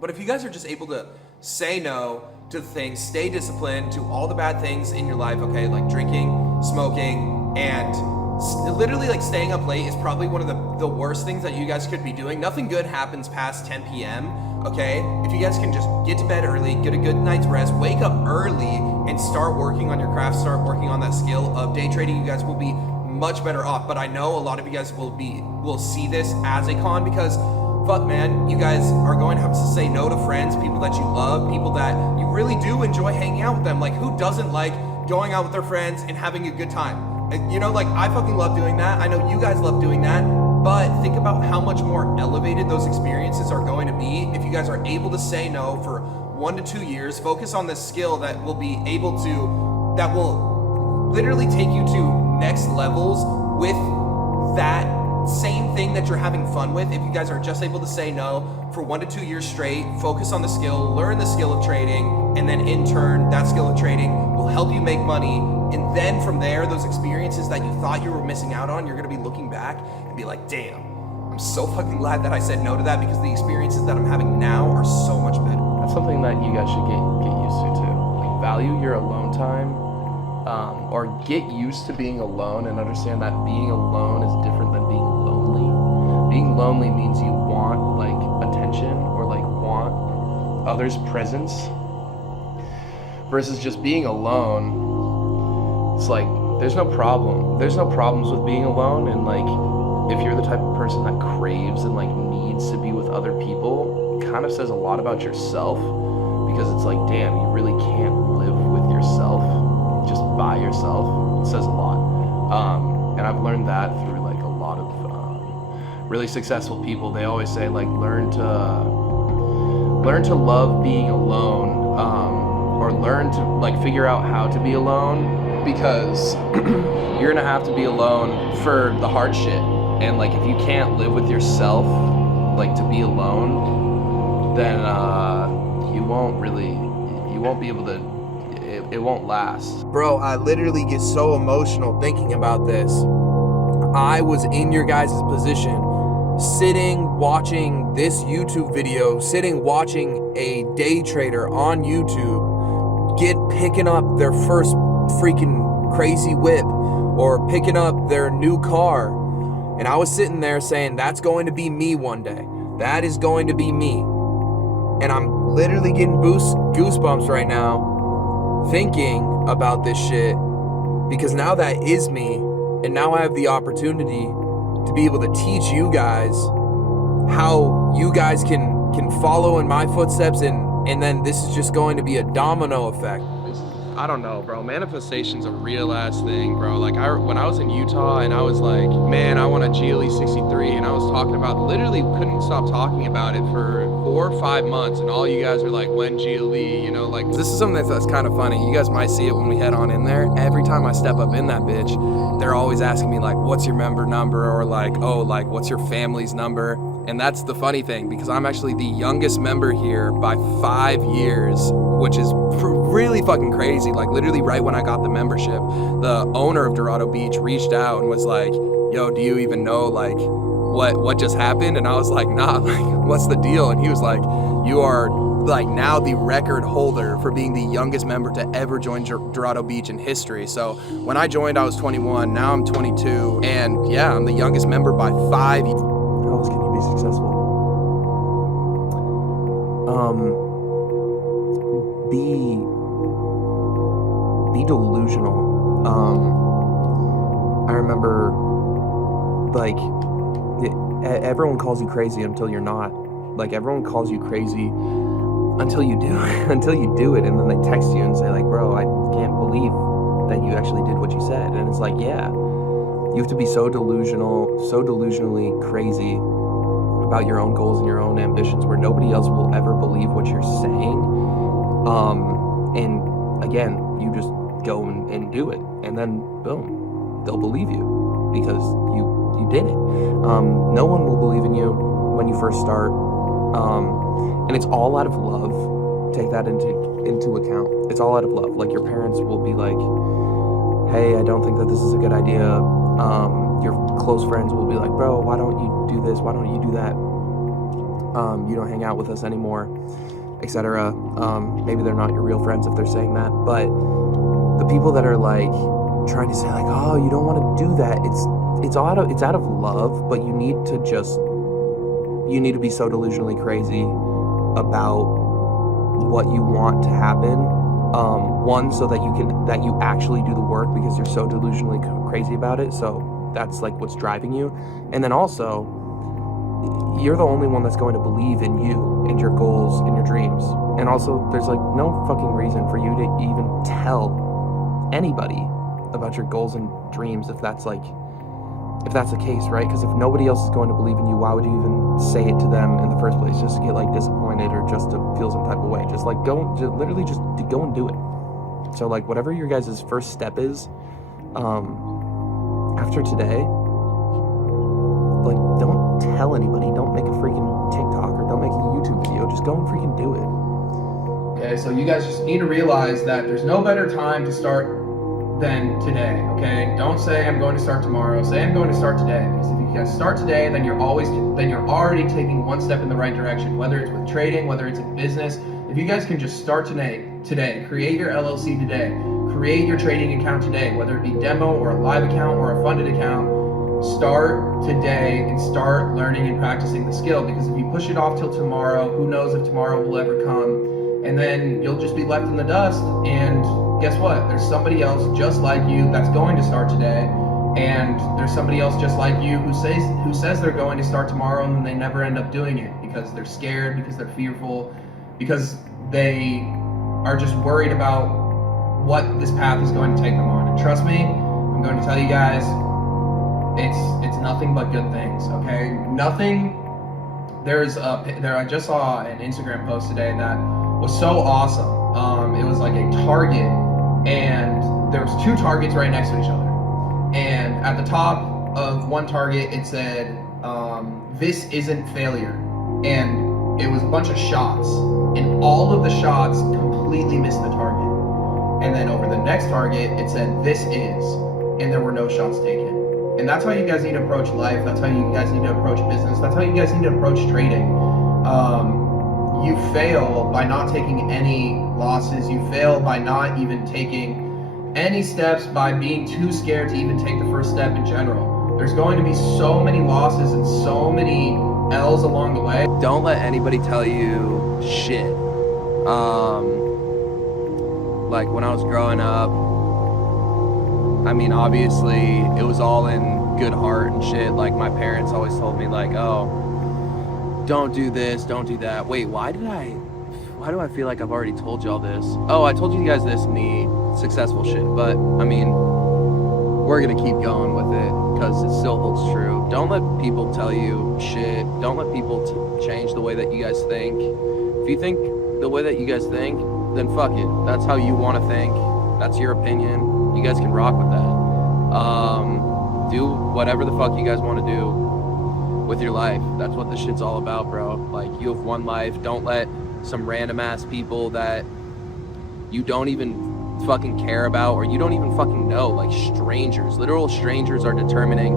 But if you guys are just able to say no to things, stay disciplined to all the bad things in your life, okay, like drinking, smoking, and literally like staying up late is probably one of the worst things that you guys could be doing. Nothing good happens past 10 p.m., okay? If you guys can just get to bed early, get a good night's rest, wake up early, and start working on your craft, start working on that skill of day trading, you guys will be much better off. But I know a lot of you guys will see this as a con because fuck man, you guys are going to have to say no to friends, people that you love, people that you really do enjoy hanging out with them. Like who doesn't like going out with their friends and having a good time? You know, like I fucking love doing that. I know you guys love doing that, but think about how much more elevated those experiences are going to be if you guys are able to say no for 1 to 2 years, focus on this skill that will literally take you to next levels with that same thing that you're having fun with. If you guys are just able to say no for 1 to 2 years straight, focus on the skill, learn the skill of trading, and then in turn, that skill of trading will help you make money. And then from there, those experiences that you thought you were missing out on, you're gonna be looking back and be like, damn, I'm so fucking glad that I said no to that because the experiences that I'm having now are so much better. That's something that you guys should get used to too. Like value your alone time, or get used to being alone and understand that being alone is different than being lonely. Being lonely means you want like attention or like want others' presence versus just being alone. It's like there's no problem. There's no problems with being alone, and like if you're the type of person that craves and like needs to be with other people, it kind of says a lot about yourself because it's like, damn, you really can't live with yourself just by yourself. It says a lot. And I've learned that through like a lot of really successful people. They always say like learn to love being alone, or learn to like figure out how to be alone, because you're gonna have to be alone for the hard shit. And like if you can't live with yourself, like to be alone, then you won't be able to, it won't last. Bro, I literally get so emotional thinking about this. I was in your guys' position, sitting watching this YouTube video, sitting watching a day trader on YouTube picking up their first freaking crazy whip or picking up their new car. And I was sitting there saying, that's going to be me one day. That is going to be me. And I'm literally getting goosebumps right now thinking about this shit, because now that is me. And now I have the opportunity to be able to teach you guys how you guys can follow in my footsteps, and then this is just going to be a domino effect. I don't know, bro. Manifestation's a real ass thing, bro. Like when I was in Utah and I was like, man, I want a GLE 63, and I was talking about, literally couldn't stop talking about it for 4 or 5 months, and all you guys are like, when GLE, you know, like. This is something that's kind of funny. You guys might see it when we head on in there. Every time I step up in that bitch, they're always asking me like, what's your member number, or like, oh, like what's your family's number? And that's the funny thing, because I'm actually the youngest member here by 5 years, which is really fucking crazy. Like literally right when I got the membership, the owner of Dorado Beach reached out and was like, yo, do you even know like what just happened? And I was like, nah, like what's the deal? And he was like, you are like now the record holder for being the youngest member to ever join Dorado Beach in history. So when I joined, I was 21, now I'm 22, and yeah, I'm the youngest member by 5 years. How else can you be successful? Be delusional. I remember, like, everyone calls you crazy until you're not. Like, everyone calls you crazy until you do it, and then they text you and say, like, bro, I can't believe that you actually did what you said. And it's like, yeah, you have to be so delusionally crazy about your own goals and your own ambitions where nobody else will ever believe what you're saying. And again, you just go and do it, and then boom, they'll believe you because you did it. No one will believe in you when you first start, and it's all out of love. Take that into account. It's all out of love. Like your parents will be like, hey, I don't think that this is a good idea. Your close friends will be like, bro, why don't you do this? Why don't you do that? you don't hang out with us anymore, etc. Maybe they're not your real friends if they're saying that, but the people that are like trying to say like, oh, you don't want to do that, it's out of love, but you need to be so delusionally crazy about what you want to happen. One, so that you actually do the work because you're so delusionally crazy about it. So that's like what's driving you. And then also, you're the only one that's going to believe in you and your goals and your dreams. And also, there's like no fucking reason for you to even tell anybody about your goals and dreams if that's the case, right? Because if nobody else is going to believe in you, why would you even say it to them in the first place? Just to get like disappointed or just to feel some type of way? Just literally just go and do it. So like whatever your guys' first step is, after today, like don't tell anybody. Don't make a freaking TikTok or don't make a YouTube video. Just go and freaking do it. Okay, so you guys just need to realize that there's no better time to start than today, okay? Don't say I'm going to start tomorrow. Say I'm going to start today. Because if you guys start today, then you're already taking one step in the right direction, whether it's with trading, whether it's in business. If you guys can just start today, create your LLC today, create your trading account today, whether it be demo or a live account or a funded account, start today and start learning and practicing the skill, because if you push it off till tomorrow, who knows if tomorrow will ever come, and then you'll just be left in the dust. And guess what? There's somebody else just like you that's going to start today, and there's somebody else just like you who says they're going to start tomorrow, and then they never end up doing it because they're scared, because they're fearful, because they are just worried about what this path is going to take them on. And trust me, I'm going to tell you guys, it's nothing but good things, okay? Nothing. I just saw an Instagram post today that was so awesome. It was like a target, and there was two targets right next to each other. And at the top of one target, it said, "This isn't failure." And it was a bunch of shots, and all of the shots completely missed the target. And then over the next target, it said, "This is," and there were no shots taken. And that's how you guys need to approach life. That's how you guys need to approach business. That's how you guys need to approach trading. You fail by not taking any losses. You fail by not even taking any steps, by being too scared to even take the first step in general. There's going to be so many losses and so many L's along the way. Don't let anybody tell you shit. Like when I was growing up, I mean, obviously it was all in good heart and shit. Like my parents always told me like, oh, don't do this, don't do that. Wait, why do I feel like I've already told you all this? Oh, I told you guys this in the successful shit, but I mean, we're gonna keep going with it because it still holds true. Don't let people tell you shit. Don't let people change the way that you guys think. If you think the way that you guys think, then fuck it. That's how you want to think. That's your opinion. You guys can rock with that. Do whatever the fuck you guys want to do with your life. That's what this shit's all about, bro. Like, you have one life. Don't let some random ass people that you don't even fucking care about or you don't even fucking know, like strangers, literal strangers, are determining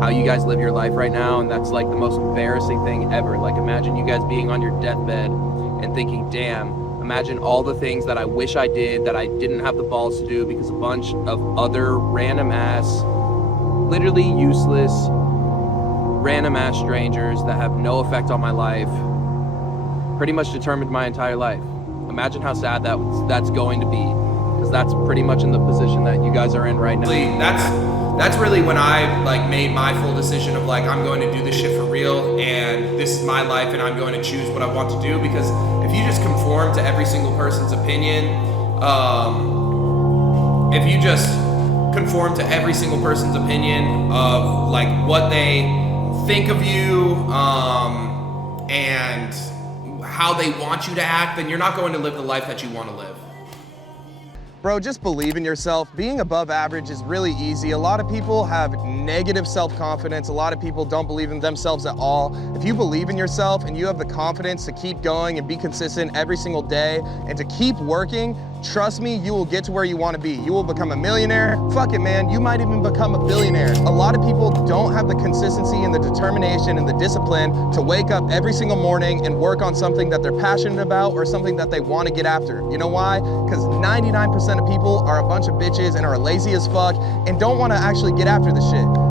how you guys live your life right now. And that's like the most embarrassing thing ever. Like, imagine you guys being on your deathbed and thinking, damn, imagine all the things that I wish I did that I didn't have the balls to do because a bunch of other random ass, literally useless, random ass strangers that have no effect on my life pretty much determined my entire life. Imagine how sad that's going to be, because that's pretty much in the position that you guys are in right now. That's really when I like made my full decision of like, I'm going to do this shit for real, and this is my life, and I'm going to choose what I want to do. Because if you just conform to every single person's opinion, if you just conform to every single person's opinion of like what they think of you, and how they want you to act, then you're not going to live the life that you want to live. Bro, just believe in yourself. Being above average is really easy. A lot of people have negative self-confidence. A lot of people don't believe in themselves at all. If you believe in yourself and you have the confidence to keep going and be consistent every single day and to keep working, trust me, you will get to where you want to be. You will become a millionaire. Fuck it, man. You might even become a billionaire. A lot of people don't have the consistency and the determination and the discipline to wake up every single morning and work on something that they're passionate about or something that they want to get after. You know why? Because 99% of people are a bunch of bitches and are lazy as fuck and don't want to actually get after the shit.